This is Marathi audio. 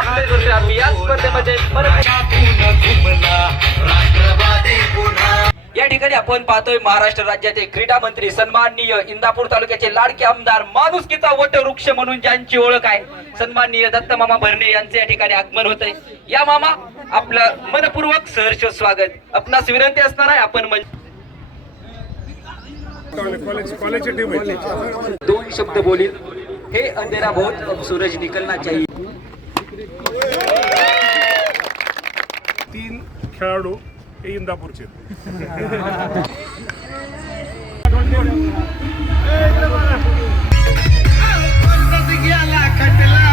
आपले दुसरे आम्ही या स्पर्धेमध्ये या ठिकाणी आपण पाहतोय महाराष्ट्र राज्याचे क्रीडा मंत्री सन्माननीय इंदापूर तालुक्याचे लाडके आमदार माणुसकीचा वटवृक्ष म्हणून ज्यांची ओळख आहे सन्माननीय दत्त मामा भरणे यांचे या ठिकाणी आगमन होत आहे। या मामा आपलं मनपूर्वक सहर्ष स्वागत। आपणास विनंती असणार आहे आपण दोन शब्द बोलील। हे अंधेरा बहुत अब सूरज निकलना चाहिए। 3 खेळाडू हे इंदापूरचे गेला खटला